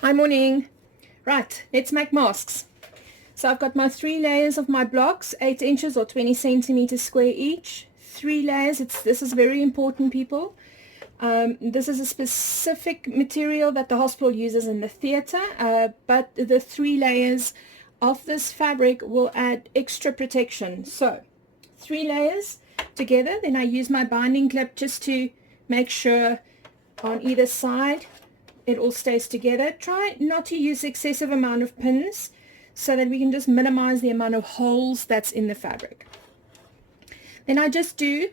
Hi, morning. Right, let's make masks. So I've got my 3 layers of my blocks, 8 inches or 20 centimeters square each. 3 layers. This is very important, people. This is a specific material that the hospital uses in the theater, but the 3 layers of this fabric will add extra protection. So 3 layers together. Then I use my binding clip just to make sure on either side it all stays together. Try not to use excessive amount of pins so that we can just minimize the amount of holes that's in the fabric. Then I just do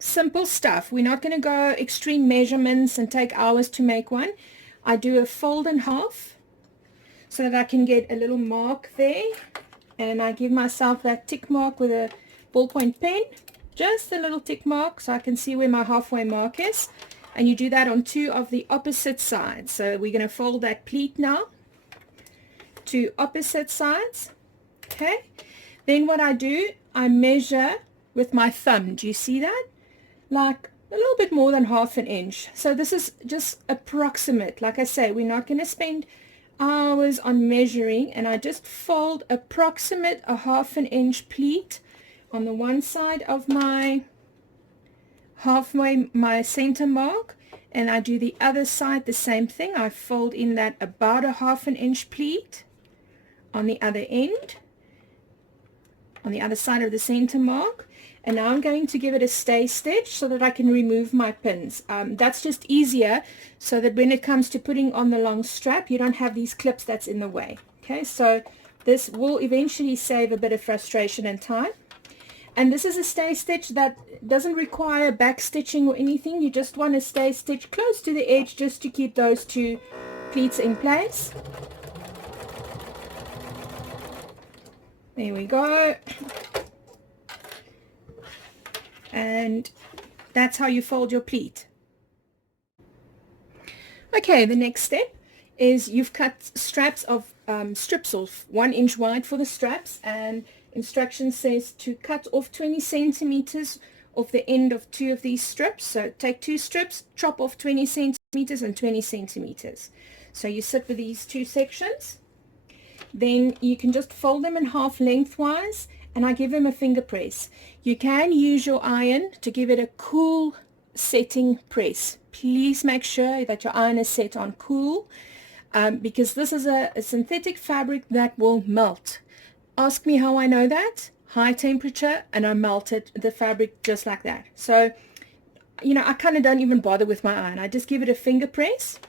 simple stuff. We're not going to go extreme measurements and take hours to make one. I do a fold in half so that I can get a little mark there, and I give myself that tick mark with a ballpoint pen, just a little tick mark so I can see where my halfway mark is. And you do that on 2 of the opposite sides. So we're going to fold that pleat now, 2 opposite sides. Okay, then what I do, I measure with my thumb. Do you see that? Like a little bit more than ½ inch. So this is just approximate. Like I say, we're not going to spend hours on measuring, and I just fold approximate a ½ inch pleat on the one side of my halfway, my center mark, and I do the other side the same thing. I fold in that about a ½ inch pleat on the other end, on the other side of the center mark. And now I'm going to give it a stay stitch so that I can remove my pins. That's just easier so that when it comes to putting on the long strap, you don't have these clips that's in the way. Okay, so this will eventually save a bit of frustration and time. And this is a stay stitch that doesn't require back stitching or anything. You just want to stay stitch close to the edge just to keep those 2 pleats in place. There we go. And that's how you fold your pleat. Okay, the next step is you've cut straps of strips of 1 inch wide for the straps, and instruction says to cut off 20 centimeters off the end of 2 of these strips. So take 2 strips, chop off 20 centimeters and 20 centimeters. So you sit with these 2 sections. Then you can just fold them in half lengthwise, and I give them a finger press. You can use your iron to give it a cool setting press. Please make sure that your iron is set on cool, because this is a synthetic fabric that will melt. Ask me how I know that. High temperature, and I melted the fabric just like that. So, you know, I kind of don't even bother with my iron. I just give it a finger press.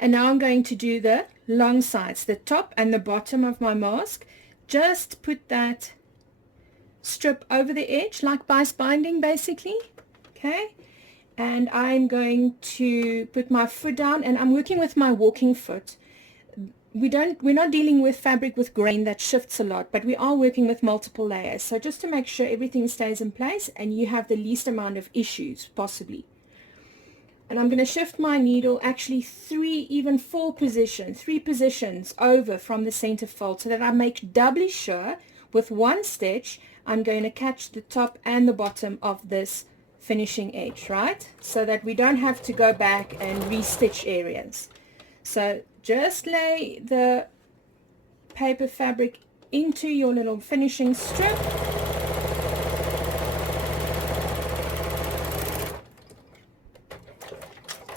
And now I'm going to do the long sides, the top and the bottom of my mask. Just put that strip over the edge like bias binding basically. Okay, and I'm going to put my foot down, and I'm working with my walking foot. We're not dealing with fabric with grain that shifts a lot, but we are working with multiple layers. So just to make sure everything stays in place and you have the least amount of issues possibly. And I'm going to shift my needle actually 3, even 4 positions, 3 positions over from the center fold, so that I make doubly sure with 1 stitch I'm going to catch the top and the bottom of this finishing edge, right? So that we don't have to go back and restitch areas. So just lay the paper fabric into your little finishing strip.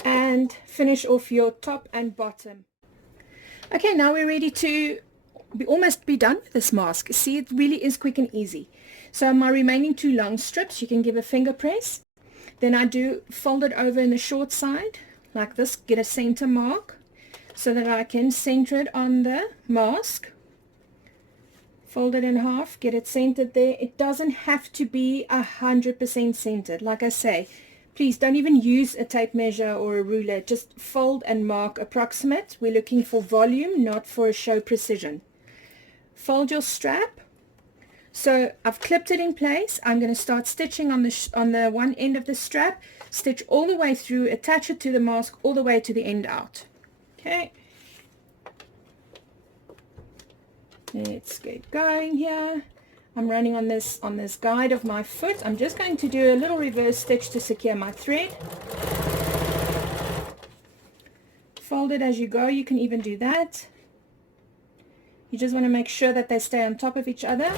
And finish off your top and bottom. Okay, now we're ready to almost be done with this mask. See, it really is quick and easy. So my remaining 2 long strips, you can give a finger press. Then I do fold it over in the short side like this, get a center mark so that I can center it on the mask. Fold it in half, get it centered there. It doesn't have to be 100% centered. Like I say, please don't even use a tape measure or a ruler. Just fold and mark approximate. We're looking for volume, not for a show precision. Fold your strap. So I've clipped it in place. I'm going to start stitching on the one end of the strap. Stitch all the way through, attach it to the mask all the way to the end out. Okay. Let's get going here. I'm running on this guide of my foot. I'm just going to do a little reverse stitch to secure my thread. Fold it as you go. You can even do that. You just want to make sure that they stay on top of each other.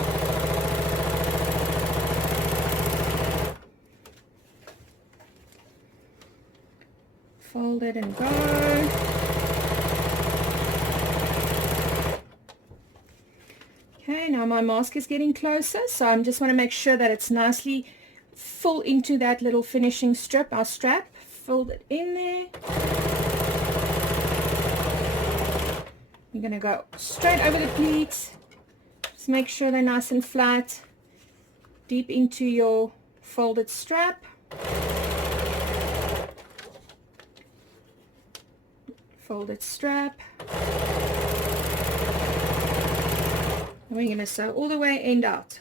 Fold it and go. Okay, now my mask is getting closer, so I just want to make sure that it's nicely full into that little finishing strip, our strap. Fold it in there. You're going to go straight over the pleats. Just make sure they're nice and flat. Deep into your folded strap. Folded strap. And we're going to sew all the way end out.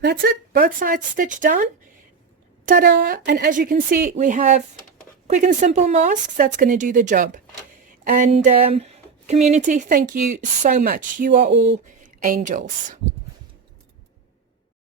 That's it, both sides stitched down. Ta-da! And as you can see, we have quick and simple masks. That's going to do the job. And community, thank you so much. You are all angels.